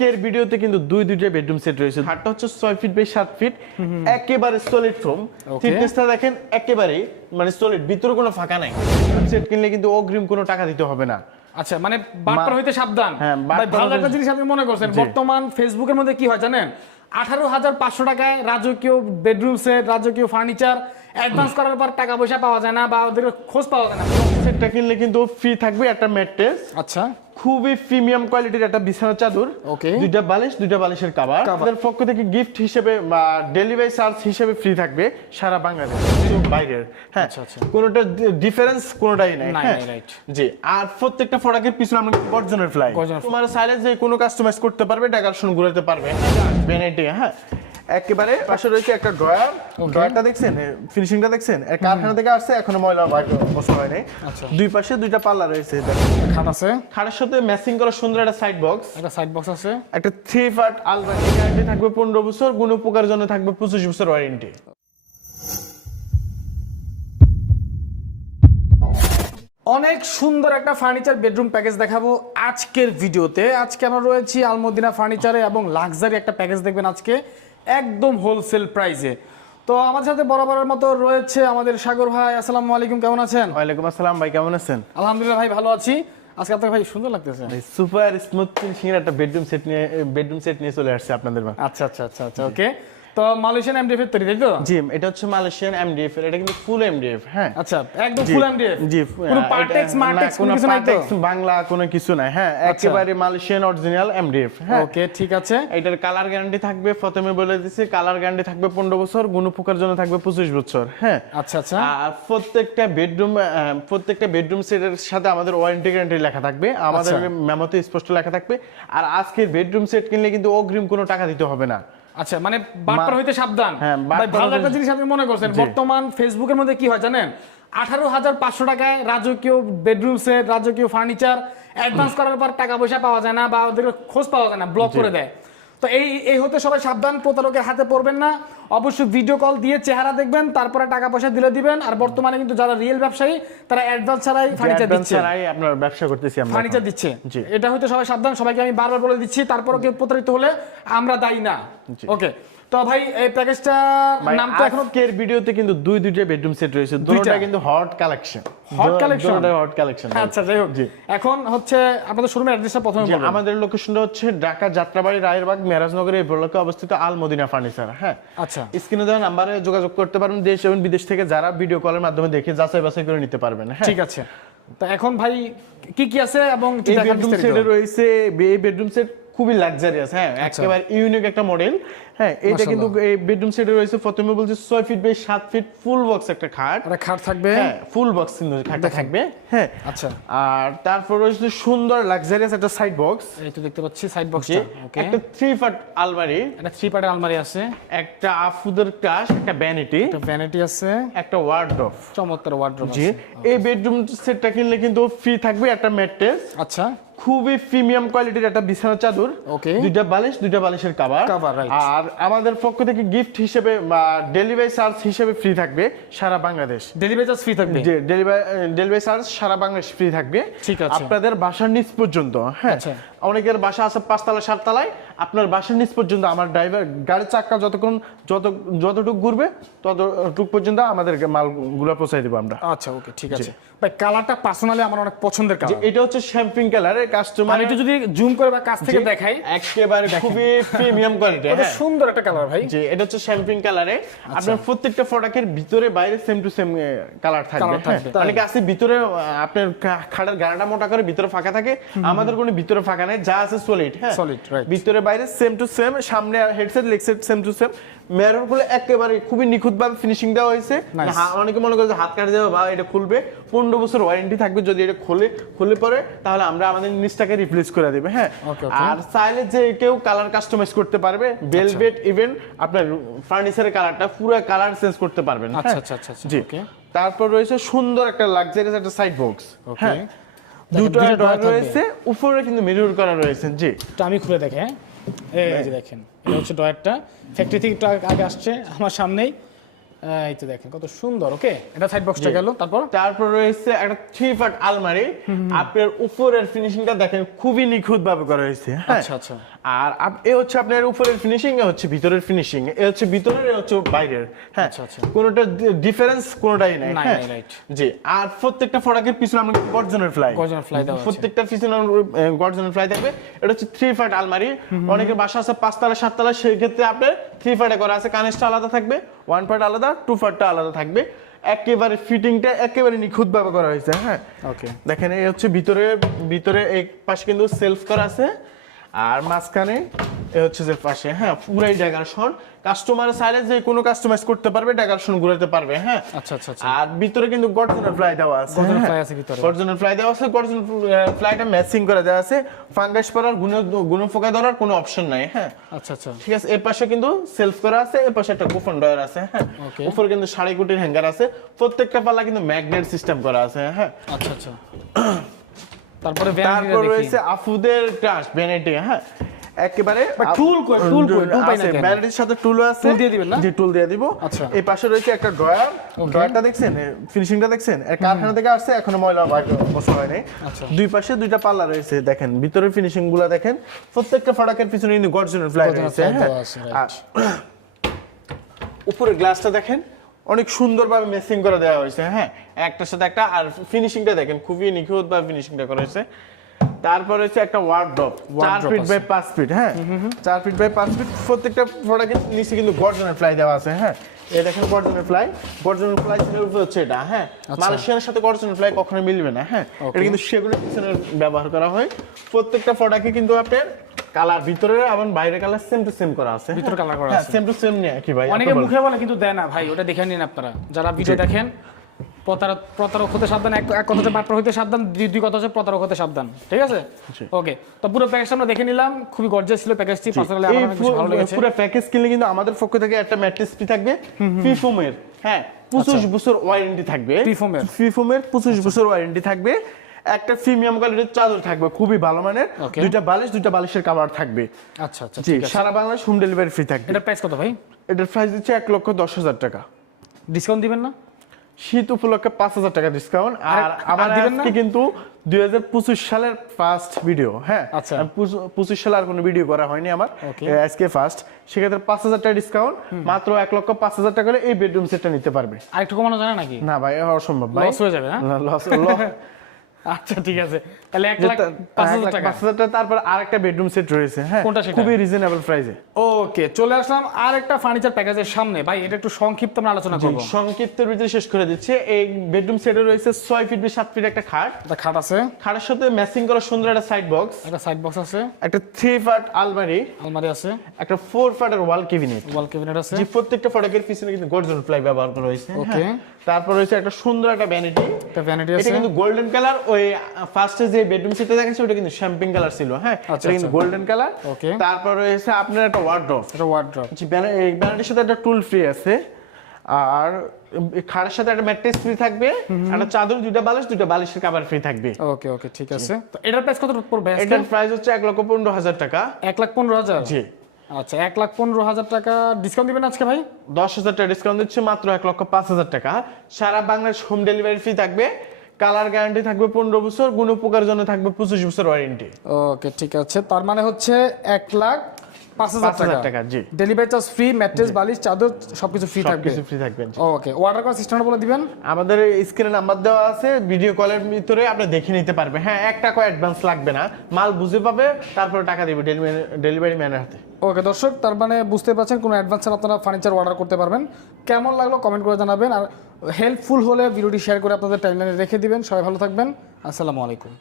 আজকের ভিডিওতে কিন্তু দুই দুইটা বেডরুম সেট রয়েছে। হাটটা হচ্ছে ছয় ফিট বাই সাত ফিট একেবারে সলিড ফ্রম. থিকনেসটা দেখেন একেবারে মানে সলিড ভিতরে কোনো ফাঁকা নাই। সেট কিনলে কিন্তু অগ্রিম কোনো টাকা দিতে হবে না। আচ্ছা মানে বাটপার হইতে সাবধান। হ্যাঁ, ভালো একটা জিনিস আপনি মনে করছেন। বর্তমান ফেসবুকের মধ্যে কি হয় জানেন? আঠারো হাজার পাঁচশো টাকায় রাজকীয় বেডরুম সেট রাজকীয় ফার্নিচার অ্যাডভান্স করার পর টাকা পয়সা পাওয়া যায় না বা ওদের খোঁজ পাওয়া যায় না। সেটটা কিনলে কিন্তু ফ্রি থাকবে একটা ম্যাট্রেস আচ্ছা। খুবই প্রিমিয়াম কোয়ালিটির একটা বিছানা চাদর. দুইটা বালিশ দুইটা বালিশের কাভার Cover. আমাদের পক্ষ থেকে গিফট হিসেবে বা ডেলিভারি চার্জ হিসেবে ফ্রি থাকবে সারা বাংলাদেশ বাইরের। হ্যাঁ আচ্ছা, আচ্ছা। কোনোটা ডিফারেন্স কোনোটাই নাই। হ্যাঁ জি আর প্রত্যেকটা প্রোডাক্টের পিছনে আমরা গর্জনের ফ্লাই তোমার চাইলে যে কোনো কাস্টমাইজ করতে পারবে ডেকোরেশন ঘুরাতে পারবে। ভ্যানিটি হ্যাঁ। একেবারে পাশে রয়েছে একটা ড্রয়ার। ড্রয়ারটা দেখছেন? ফিনিশিংটা দেখছেন? কারখানা থেকে আসছে এখনও ময়লা বসা হয় নাই। আচ্ছা। দুই পাশে দুইটা পাল্লা রয়েছে খাট আছে। খাটের সাথে ম্যাচিং করা সুন্দর একটা সাইড বক্স একটা সাইড বক্স আছে। একটা থ্রি পার্ট গ্যারান্টি থাকবে পনেরো বছর গুণ উপকার জন্য থাকবে পঁচিশ বছর ওয়ারেন্টি অনেক সুন্দর একটা ফার্নিচার বেডরুম প্যাকেজ দেখাবো আজকের ভিডিওতে। আজকে আমরা রয়েছি আলমদিনা ফার্নিচারে এবং লাক্সারি একটা প্যাকেজ দেখবেন আজকে। একদম হোলসেল প্রাইসে তো আমার সাথে বরাবরের মতো রয়েছে আমাদের সাগর ভাই আসসালামু আলাইকুম কেমন আছেন? ওয়ালাইকুম আসসালাম ভাই কেমন আছেন? আলহামদুলিল্লাহ ভাই ভালো আছি। আজকে আপনার ভাই সুন্দর লাগতেছে। সুপার স্মুথ ফিনিশিং এর একটা বেডরুম সেট নিয়ে বেডরুম সেট নিয়ে চলে আসছে আপনাদের। আচ্ছা আচ্ছা আচ্ছা আচ্ছা ওকে তো মালয়েশিয়ান এমডিএফ এর তৈরি তাই তো? জি এটা হচ্ছে মালয়েশিয়ান এমডিএফ এর এটা কিন্তু ফুল এমডিএফ হ্যাঁ। আচ্ছা একদম ফুল এমডিএফ জি কোনো পার্টেক্স মার্টেক্স কোনো কিছু নাই তো? বাংলা কোনো কিছু নাই হ্যাঁ একেবারে মালয়েশিয়ান অরিজিনাল এমডিএফ হ্যাঁ। ওকে ঠিক আছে। এটার কালার গ্যারান্টি থাকবে প্রথমে বলে দিচ্ছি কালার গ্যারান্টি থাকবে পনেরো বছর গুণপোকার জন্য থাকবে পঁচিশ বছর হ্যাঁ। আচ্ছা আচ্ছা। আর প্রত্যেকটা বেডরুম প্রত্যেকটা বেডরুম সেটের সাথে আমাদের ওয়ারেন্টি গ্যারান্টি লেখা থাকবে আমাদের আচ্ছা। মেমোতে স্পষ্ট লেখা থাকবে। আর আজকের বেডরুম সেট কিনলে কিন্তু অগ্রিম কোনো টাকা দিতে হবে না। আচ্ছা মানে বাটপার হইতে সাবধান। হ্যাঁ, ভালো একটা জিনিস আপনি মনে করছেন। বর্তমান ফেসবুকের মধ্যে কি হয় জানেন? আঠারো হাজার পাঁচশো টাকায় রাজকীয় বেডরুম সেট রাজকীয় ফার্নিচার অ্যাডভান্স করার পর টাকা পয়সা পাওয়া যায় না বা ওদের খোঁজ পাওয়া যায় না ব্লক করে দেয়। তো এই এই হতে সবাই সাবধান প্রতারকের হাতে পড়বেন না। অবশ্যই ভিডিও কল দিয়ে চেহারা দেখবেন তারপরে টাকা পয়সা দিলে দিবেন আর বর্তমানে কিন্তু যারা রিয়েল ব্যবসায়ী তারা অ্যাডভান্স ছাড়াই ফার্নিচার দিচ্ছে। ছাড়াই আপনার ব্যবসা করতেছি আমরা ফার্নিচার দিচ্ছে। জি। এটা হতে সবাই সাবধান সবাইকে আমি বারবার বলে দিচ্ছি তারপরে কেউ প্রতারিত হলে আমরা দায়ী না। ওকে তো ভাই এই প্যাকেজটা নাম তো এখনও আজকের ভিডিওতে কিন্তু দুই দুইটা বেডরুম সেট রয়েছে। দুটোটা কিন্তু hot collection Hot collection? Hot collection আচ্ছা যাই হোক। জি। এখন হচ্ছে আপনাদের শোরুমের অ্যাড্রেসটা প্রথমে জি, বলবেন। আমাদের লোকেশনটা হচ্ছে ঢাকা যাত্রাবাড়ি রায়েরবাগ মেরাজনগরে এই ব্লকে অবস্থিত আল মদিনা ফার্নিচার হ্যাঁ? আচ্ছা। স্ক্রিনে দেওয়া নাম্বারে যোগাযোগ করতে পারবেন দেশ এবং বিদেশ থেকে যারা ভিডিও কলের মাধ্যমে দেখে যাচাই বাছাই করে নিতে পারবেন হ্যাঁ? ঠিক আছে। তো এখন ভাই কি কি আছে এবং এই বেডরুম। সেটে রয়েছে এই বেডরুম সেট খুবই লাক্সারিয়াস হ্যাঁ একেবারে ইউনিক একটা মডেল হ্যাঁ এটা কিন্তু এই বেডরুম সেটে রয়েছে প্রথমে বলছি ছয় ফিট বাই সাত ফিট ফুল বক্স একটা খাট। একটা খাট থাকবে? হ্যাঁ ফুল বক্স কিন্তু খাটটা থাকবে হ্যাঁ। আচ্ছা। আর তারপর রয়েছে সুন্দর লাক্সারিয়াস একটা সাইড বক্স এই তো দেখতে পাচ্ছি সাইড যে বক্সটা ওকে একটা থ্রি পার্ট আলমারি। একটা থ্রি পার্টের আলমারি আছে। একটা আফুদের ক্লাস একটা ভ্যানিটি একটা ভ্যানিটি আছে। একটা ওয়ার্ডরোব চমৎকার ওয়ার্ড্রোব জি আছে। এই বেডরুম সেটটা কিনলে কিন্তু ফ্রি থাকবে একটা ম্যাট্রেস আচ্ছা। খুবই প্রিমিয়াম কোয়ালিটির একটা বিছানা চাদর ওকে দুইটা বালিশ দুইটা বালিশের কাভার কভার রাইট আর আমাদের পক্ষ থেকে গিফট হিসেবে বা ডেলিভারি চার্জ হিসেবে ফ্রি থাকবে সারা বাংলাদেশ। ডেলিভারি চার্জ ফ্রি থাকবে? জি ডেলিভারি ডেলিভারি চার্জ সারা বাংলাদেশ ফ্রি থাকবে। ঠিক আছে। আপনাদের বাসার নিচ পর্যন্ত হ্যাঁ। আচ্ছা। অনেকের বাসা আছে পাঁচতলা সাততলায়। আপনার বাসার নিচ পর্যন্ত আমার ড্রাইভার গাড়ির চাক্কা যতক্ষণ যত যতটুকু ঘুরবে ততটুকু পর্যন্ত আমাদের মালগুলো পৌঁছাই দেবো আমরা। আচ্ছা ওকে ঠিক আছে। ভাই কালারটা পার্সোনালি আমার অনেক পছন্দের কালার এটা হচ্ছে শ্যাম্পিং কালারের কাস্টমার একটু যদি জুম করে বা কাছ থেকে দেখাই। একেবারে খুবই প্রিমিয়াম কোয়ালিটি এটা সুন্দর একটা কালার ভাই। জি এটা হচ্ছে শ্যাম্পিং কালারে আচ্ছা। আপনার প্রত্যেকটা প্রোডাক্টের ভিতরে বাইরে সেম টু সেম কালার থাকবে হ্যাঁ। অনেকে আছে ভিতরে আপনার গাড়াটা মোটা করে ভিতরে ফাঁকা থাকে। আমাদের কোনো ভিতরে ফাঁকা নাই যা আছে সলিড হ্যাঁ? Solid, right. ভিতরে বাইরে সেম টু সেম সামনে headset leg set same to same মেররগুলো একেবারে খুবই নিখুঁত ভাবে ফিনিশিং দেওয়া হয়েছে। অনেকে মনে করে যে হাত কাটে দেওয়া বা এটা খুলবে। পনেরো বছর ওয়ারেন্টি থাকবে যদি এটা খুলে খুলে পরে তাহলে আমরা আমাদের নিচটাকে রিপ্লেস করে দেবে হ্যাঁ. আর চাইলে যে কেউ কালার কাস্টমাইজ করতে পারবে ভেলভেট ইভেন আপনার ফার্নিচারের কালারটা পুরো কালার চেঞ্জ করতে পারবেন আচ্ছা, হ্যাঁ? আচ্ছা, আচ্ছা, আচ্ছা, জি। তারপর রয়েছে সুন্দর একটা লাক্সারিয়াস একটা সাইড বক্স Okay. হ্যাঁ দুটো ড্রয়ার রয়েছে উপরে কিন্তু মিরর করা রয়েছে জি। তো আমি খুলে দেখে হ্যাঁ? এই যে দেখেন এটা হচ্ছে ড্রয়ারটা। ফ্যাক্টরি থেকে একটু আগে- আসছে আমার সামনেই। এই তো দেখেন কত সুন্দর ওকে? এটা সাইড বক্সটা গেল তারপর? তারপর রয়েছে একটা থ্রি পার্ট আলমারি আপনার উপরের ফিনিশিংটা দেখেন খুবই নিখুঁত ভাবে করা হয়েছে হ্যাঁ? আচ্ছা আচ্ছা। আর এ হচ্ছে আপনার উপরের ফিনিশিং এ হচ্ছে ভিতরের ফিনিশিং এ হচ্ছে ভিতরের এ হচ্ছে বাইরের। হ্যাঁ। কোনোটা ডিফারেন্স কোনোটাই নাই। হ্যাঁ জি আর প্রত্যেকটা প্রোডাক্টের পিছনে আমরা গর্জনের ফ্লাই গর্জনের দেওয়া আছে। প্রত্যেকটা পিছনে গর্জনের ফ্লাই থাকবে। এটা হচ্ছে থ্রি ফাট আলমারি। অনেকের বাসা আছে পাঁচতলা সাততলা সেই ক্ষেত্রে আপনার থ্রি ফাটে করা আছে। কানেসটা আলাদা থাকবে ওয়ান ফাট আলাদা টু ফাটটা আলাদা থাকবে। একেবারে ফিটিংটা একেবারে নিখুঁত ভাবে করা হয়েছে হ্যাঁ। ওকে দেখেন এই হচ্ছে ভিতরে ভিতরে এক পাশে কিন্তু সেলফ করা আছে। আর মাঝখানে এ হচ্ছে যে পাশে হ্যাঁ পুরাই ডেকারেশন কাস্টমার চাইলে যে কোনো কাস্টমাইজ করতে পারবে ডেকারেশন ঘুরাতে পারবে হ্যাঁ। আচ্ছা আচ্ছা আচ্ছা। আর ভিতরে কিন্তু গর্জনের ফ্লাই দেওয়া আছে গর্জনের হ্যাঁ। fly আছে ভিতরে। গর্জনের ফ্লাই দেওয়া আছে গর্জন ফ্লাইটা ম্যাচিং করে দেওয়া আছে। ফাঙ্গাস পড়ার গুণ গুণ ফোকা ধরার কোনো অপশন নাই হ্যাঁ। আচ্ছা আচ্ছা। ঠিক আছে এর পাশে কিন্তু সেলফ করা আছে এর পাশে একটা গোপন ডয়ার আছে হ্যাঁ. উপরে কিন্তু সাড়ে কোটির হ্যাঙ্গার আছে। প্রত্যেকটা পাল্লা কিন্তু ম্যাগনেট সিস্টেম করা আছে হ্যাঁ। আচ্ছা আচ্ছা। তারপরে তারপর রয়েছে আফুদের ক্রাশ ভ্যানিটি হ্যাঁ? একেবারে tool কই? tool কই? tool পাই না সাথে টুলও আছে। Tool দিয়ে দিবেন না? জি টুল দিয়ে দিব। আচ্ছা। এই পাশে রয়েছে একটা ড্রয়ার। ড্রয়ারটা দেখছেন? ফিনিশিংটা দেখছেন? এর কারখানা থেকে আসছে এখনও ময়লা বসা হয়নি আচ্ছা। দুই পাশে দুইটা পাল্লা রয়েছে দেখেন। ভিতরের ফিনিশিংগুলো দেখেন। প্রত্যেকটা প্রোডাক্টের পিছনে কিন্তু গর্জনের ফ্লাই রয়েছে fly হ্যাঁ? উপরের গ্লাসটা দেখেন অনেক সুন্দরভাবে মেসিং করে দেওয়া হয়েছে হ্যাঁ? একটার সাথে একটা আর ফিনিশিংটা দেখেন খুবই নিখুঁত ভাবে ফিনিশিংটা করা হয়েছে। তারপর হচ্ছে একটা ওয়ার্ড্রপ চার ফিট বাই আছে। পাঁচ ফিট হ্যাঁ? চার ফিট বাই পাঁচ ফিট প্রত্যেকটা প্রোডাক্টের নিচে কিন্তু গর্জনের ফ্লাই দেওয়া আছে হ্যাঁ? এই দেখেন গর্জনের ফ্লাই গর্জনের ফ্লাই ছিল উপরে হচ্ছে এটা হ্যাঁ? মালয়েশিয়ার সাথে গর্জনের ফ্লাই কখনো মিলবে না হ্যাঁ? এটা কিন্তু সেগুলো পিছনে ব্যবহার করা হয়। প্রত্যেকটা প্রোডাক্টে কিন্তু আপনার কালার ভিতরে এবং বাইরে কালার সেম টু সেম করা আছে ভিতরে কালার করা হ্যাঁ আছে। সেম টু সেম নিয়ে কি ভাই অনেকে মুখে বলে কিন্তু দেয় না ভাই ওটা দেখে নিন আপনারা। যারা ভিডিও দেখেন প্রতারক প্রতারক হতে সাবধান এক এক কথা হচ্ছে বাটপার হতে সাবধান দুই কথা হচ্ছে প্রতারক হতে সাবধান ঠিক আছে? ওকে তো পুরো প্যাকেজটা আমরা দেখে নিলাম খুবই গর্জিয়াস ছিল প্যাকেজটি পার্সোনালি আমার বেশি ভালো লেগেছে। পুরো প্যাকেজ কিনলে কিন্তু আমাদের পক্ষ থেকে একটা ম্যাট্রেস ফ্রি থাকবে ফিফোমের হ্যাঁ পঁচিশ বছর ওয়ারেন্টি থাকবে। ফিফোমের? ফিফোমের পঁচিশ বছর ওয়ারেন্টি থাকবে। একটা প্রিমিয়াম কোয়ালিটির চাদর থাকবে খুবই ভালো মানের. দুইটা বালিশ দুইটা বালিশের কাভার থাকবে। আচ্ছা আচ্ছা জি ঠিক আছে। সারা বাংলাদেশ হোম ডেলিভারি ফ্রি থাকবে। এটার প্রাইস কত ভাই? এটার প্রাইস দিচ্ছে এক লক্ষ দশ হাজার টাকা। ডিসকাউন্ট দিবেন না? শীত উপলক্ষে পাঁচ হাজার টাকা ডিসকাউন্ট আর আর- আমার দিবেন না? কিন্তু দুই হাজার পঁচিশ সালের ফার্স্ট ভিডিও হ্যাঁ? আচ্ছা। পঁচিশ- সালে আর কোনো ভিডিও করা হয়নি আমার। আজকে ফার্স্ট সেক্ষেত্রে পাঁচ হাজার টাকা ডিসকাউন্ট মাত্র এক লক্ষ পাঁচ হাজার টাকা হলে এই বেডরুম সেটটা নিতে পারবে। আরেকটু কমানো জানা নাকি? না ভাই অসম্ভব ভাই। লস হয়ে যাবে না লস আচ্ছা ঠিক আছে। তাহলে এক লাখ পাঁচ হাজার টাকা। পাঁচ হাজার টাকা তারপর আর একটা বেডরুম সেট রয়েছে হ্যাঁ? কোনটা সেটা? খুবই রিজনেবল প্রাইসে ওকে চলে আসলাম আর একটা ফার্নিচার প্যাকেজের সামনে। ভাই এটা একটু সংক্ষিপ্ত আমরা আলোচনা করব। সংক্ষিপ্তের ভিতরে শেষ করে দিচ্ছে। এই বেডরুম সেটে রয়েছে ছয় ফিট বাই সাত ফিট একটা খাট। একটা খাট আছে। খাটের সাথে ম্যাচিং করা সুন্দর একটা সাইড বক্স একটা সাইড বক্স আছে। একটা থ্রি ফাট আলমারি। আলমারি আছে। একটা ফোর ফাটের ওয়াল কেবিনেট ওয়াল ক্যাবিনেট আছে। যে প্রত্যেকটা ফটকের পিছনে কিন্তু গর্জন প্লাই ব্যবহার করা হয়েছে Okay. হ্যাঁ। তারপর রয়েছে একটা সুন্দর একটা ভ্যানিটি একটা ভ্যানিটি এটা আছে। কিন্তু গোল্ডেন কালার ওই ফার্স্টে যে বেডরুম সিটে দেখাচ্ছে ওটা কিন্তু শ্যাম্পিং কালার ছিল হ্যাঁ? আচ্ছা, এটা কিন্তু। Golden colour Okay. তারপর রয়েছে আপনার একটা ওয়ার্ড্রপ ওয়ার্ড্রপ জি এই ব্যানারটির সাথে একটা টুল ফ্রি আছে। আর খাটের সাথে একটা ম্যাট্রেস ফ্রি থাকবে। একটা চাদর দুইটা বালিশ দুইটা বালিশের কাভার ফ্রি থাকবে। ওকে ওকে ঠিক আছে। তো এটার প্রাইস কত পড়বে এটার প্রাইস হচ্ছে এক লক্ষ পনেরো হাজার টাকা। এক লাখ পনেরো হাজার? জি। আচ্ছা এক লাখ পনেরো হাজার টাকা ডিসকাউন্ট দিবেন আজকে ভাই? দশ হাজার টাকা ডিসকাউন্ট দিচ্ছে মাত্র এক লক্ষ পাঁচ হাজার টাকা। সারা বাংলাদেশ হোম ডেলিভারি ফ্রি থাকবে। কালার গ্যারান্টি থাকবে পনেরো বছর, গুণ উপকার জন্য থাকবে পঁচিশ বছর ওয়ারেন্টি। ওকে, ঠিক আছে। তার মানে হচ্ছে এক লাখ পাঁচ হাজার টাকা। টাকা জি। ডেলিভারি চার্জ ফ্রি ম্যাট্রেস বালিশ চাদর সবকিছু ফ্রি থাকবে। ফ্রি থাকবে ওকে অর্ডার করার সিস্টেমটা বলে দিবেন। আমাদের স্ক্রিনে নাম্বার দেওয়া আছে ভিডিও কলের ভিতরে আপনি দেখে নিতে পারবে হ্যাঁ এক টাকা অ্যাডভান্স লাগবে না। মাল বুঝে পাবে তারপরে টাকা দিবে ডেলিভারি ম্যানের হাতে। ওকে দর্শক তার মানে বুঝতে পারছেন কোনো অ্যাডভান্স ছাড়া আপনারা ফার্নিচার অর্ডার করতে পারবেন। কেমন লাগল কমেন্ট করে জানাবেন আর হেল্পফুল হলে ভিডিওটি শেয়ার করে আপনাদের টাইমলাইনে রেখে দিবেন। সবাই ভালো থাকবেন। আসসালামু আলাইকুম।